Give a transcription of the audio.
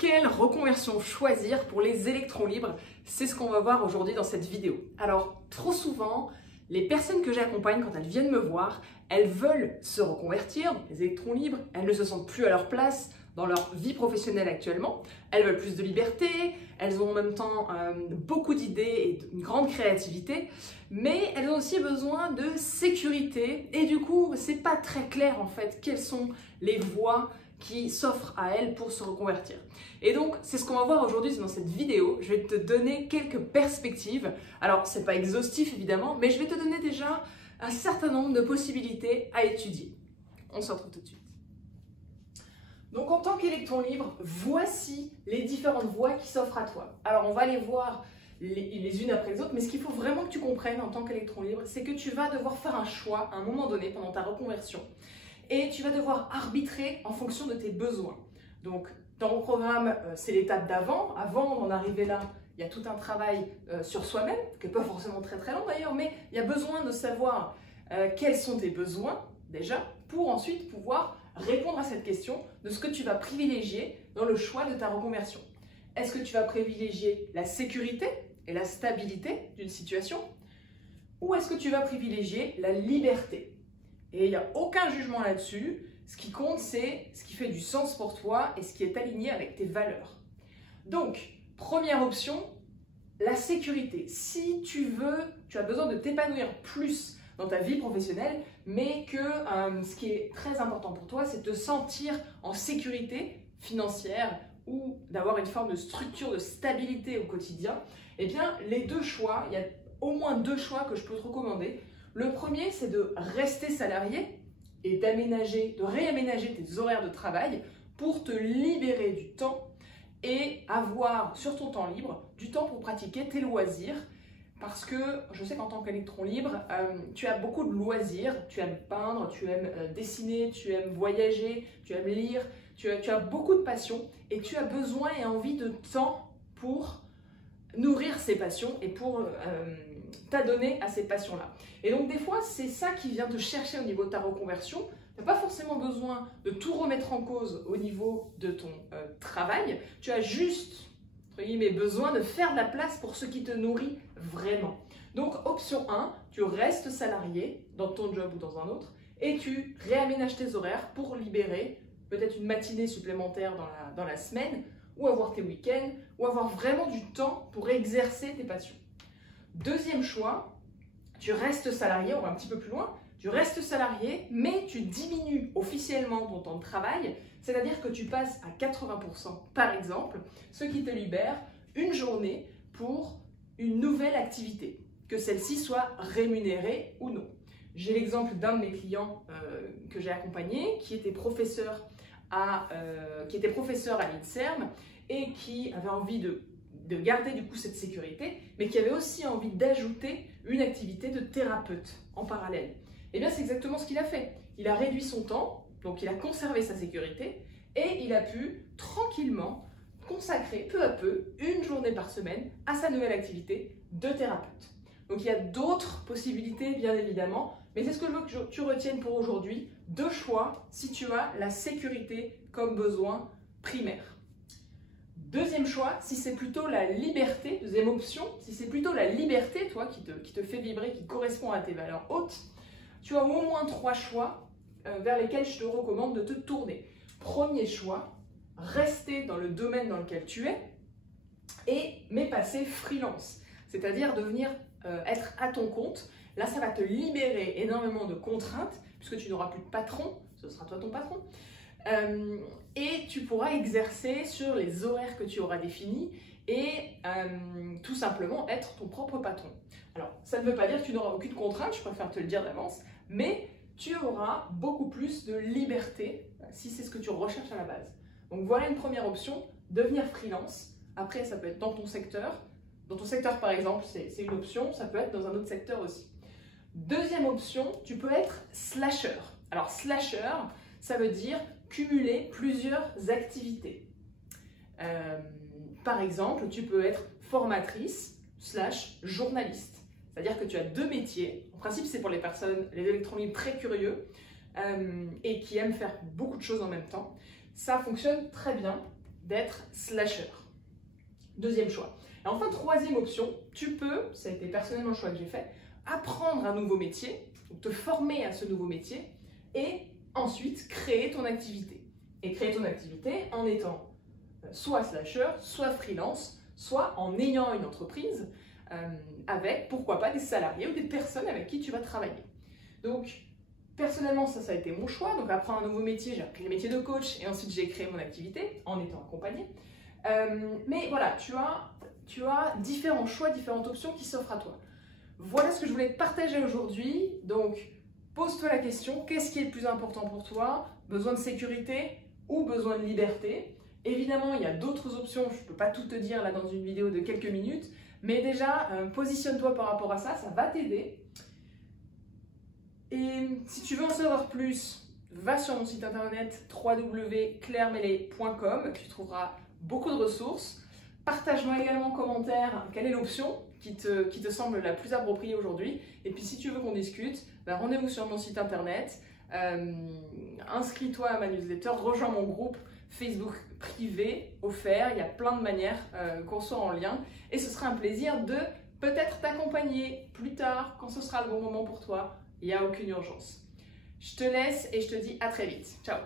Quelle reconversion choisir pour les électrons libres? C'est ce qu'on va voir aujourd'hui dans cette vidéo. Alors, trop souvent, les personnes que j'accompagne, quand elles viennent me voir, elles veulent se reconvertir, les électrons libres, elles ne se sentent plus à leur place dans leur vie professionnelle actuellement, elles veulent plus de liberté, elles ont en même temps beaucoup d'idées et une grande créativité, mais elles ont aussi besoin de sécurité et du coup, c'est pas très clair en fait quelles sont les voies qui s'offrent à elles pour se reconvertir. Et donc, c'est ce qu'on va voir aujourd'hui dans cette vidéo. Je vais te donner quelques perspectives. Alors, c'est pas exhaustif évidemment, mais je vais te donner déjà un certain nombre de possibilités à étudier. On se retrouve tout de suite. Donc, en tant qu'électron libre, voici les différentes voies qui s'offrent à toi. Alors, on va les voir les unes après les autres, mais ce qu'il faut vraiment que tu comprennes en tant qu'électron libre, c'est que tu vas devoir faire un choix à un moment donné pendant ta reconversion. Et tu vas devoir arbitrer en fonction de tes besoins. Donc, dans mon programme, c'est l'étape d'avant. Avant d'en arriver là, il y a tout un travail sur soi-même, qui n'est pas forcément très long d'ailleurs, mais il y a besoin de savoir quels sont tes besoins, déjà, pour ensuite pouvoir répondre à cette question de ce que tu vas privilégier dans le choix de ta reconversion. Est-ce que tu vas privilégier la sécurité et la stabilité d'une situation? Ou est-ce que tu vas privilégier la liberté? Et il n'y a aucun jugement là-dessus. Ce qui compte, c'est ce qui fait du sens pour toi et ce qui est aligné avec tes valeurs. Donc, première option, la sécurité. Si tu as besoin de t'épanouir plus dans ta vie professionnelle, mais que ce qui est très important pour toi, c'est de te sentir en sécurité financière ou d'avoir une forme de structure de stabilité au quotidien, eh bien, les deux choix, il y a au moins deux choix que je peux te recommander. Le premier, c'est de rester salarié et de réaménager tes horaires de travail pour te libérer du temps et avoir sur ton temps libre du temps pour pratiquer tes loisirs. Parce que je sais qu'en tant qu'électron libre, tu as beaucoup de loisirs. Tu aimes peindre, tu aimes dessiner, tu aimes voyager, tu aimes lire. Tu as beaucoup de passions et tu as besoin et envie de temps pour nourrir ces passions et pour t'adonner à ces passions-là. Et donc des fois, c'est ça qui vient te chercher au niveau de ta reconversion. Tu n'as pas forcément besoin de tout remettre en cause au niveau de ton travail. Tu as juste, entre guillemets, besoin de faire de la place pour ce qui te nourrit vraiment. Donc option 1, tu restes salarié dans ton job ou dans un autre et tu réaménages tes horaires pour libérer peut-être une matinée supplémentaire dans la semaine ou avoir tes week-ends ou avoir vraiment du temps pour exercer tes passions. Deuxième choix, tu restes salarié, on va un petit peu plus loin, tu restes salarié, mais tu diminues officiellement ton temps de travail, c'est-à-dire que tu passes à 80% par exemple, ce qui te libère une journée pour une nouvelle activité, que celle-ci soit rémunérée ou non. J'ai l'exemple d'un de mes clients que j'ai accompagné, qui était professeur à l'INSERM et qui avait envie de garder du coup cette sécurité, mais qui avait aussi envie d'ajouter une activité de thérapeute en parallèle. Et bien c'est exactement ce qu'il a fait. Il a réduit son temps, donc il a conservé sa sécurité et il a pu tranquillement consacrer peu à peu une journée par semaine à sa nouvelle activité de thérapeute. Donc il y a d'autres possibilités bien évidemment, mais c'est ce que je veux que tu retiennes pour aujourd'hui. Deux choix si tu as la sécurité comme besoin primaire. Deuxième choix, si c'est plutôt la liberté, deuxième option, si c'est plutôt la liberté, toi, qui te fait vibrer, qui correspond à tes valeurs hautes, tu as au moins trois choix vers lesquels je te recommande de te tourner. Premier choix, rester dans le domaine dans lequel tu es, mais passer freelance, c'est-à-dire devenir être à ton compte. Là, ça va te libérer énormément de contraintes, puisque tu n'auras plus de patron, ce sera toi ton patron. Et tu pourras exercer sur les horaires que tu auras définis et tout simplement être ton propre patron. Alors, ça ne veut pas dire que tu n'auras aucune contrainte, je préfère te le dire d'avance, mais tu auras beaucoup plus de liberté si c'est ce que tu recherches à la base. Donc voilà une première option, devenir freelance. Après, ça peut être dans ton secteur. Dans ton secteur, par exemple, c'est une option, ça peut être dans un autre secteur aussi. Deuxième option, tu peux être slasher. Alors, slasher, ça veut dire cumuler plusieurs activités. Par exemple, tu peux être formatrice / journaliste. C'est-à-dire que tu as deux métiers. En principe, c'est pour les personnes, les électrons libres très curieux et qui aiment faire beaucoup de choses en même temps. Ça fonctionne très bien. d'être slasher. Deuxième choix. Et enfin, troisième option, tu peux, ça a été personnellement le choix que j'ai fait, apprendre un nouveau métier, donc te former à ce nouveau métier et ensuite créer ton activité. Et créer ton activité en étant soit slasher, soit freelance, soit en ayant une entreprise avec, pourquoi pas, des salariés ou des personnes avec qui tu vas travailler. Donc, personnellement, ça a été mon choix. Donc, apprendre un nouveau métier, j'ai appris le métier de coach et ensuite j'ai créé mon activité en étant accompagnée. Mais voilà, tu as différents choix, différentes options qui s'offrent à toi. Voilà ce que je voulais te partager aujourd'hui. Donc, pose-toi la question, qu'est-ce qui est le plus important pour toi? Besoin de sécurité ou besoin de liberté? Évidemment, il y a d'autres options, je ne peux pas tout te dire là dans une vidéo de quelques minutes, mais déjà, positionne-toi par rapport à ça, ça va t'aider. Et si tu veux en savoir plus, va sur mon site internet www.clairemellet.com, tu trouveras beaucoup de ressources. Partage-moi également en commentaire quelle est l'option qui te semble la plus appropriée aujourd'hui. Et puis si tu veux qu'on discute, rendez-vous sur mon site internet, inscris-toi à ma newsletter, rejoins mon groupe Facebook privé offert. Il y a plein de manières qu'on soit en lien. Et ce sera un plaisir de peut-être t'accompagner plus tard quand ce sera le bon moment pour toi. Il n'y a aucune urgence. Je te laisse et je te dis à très vite. Ciao!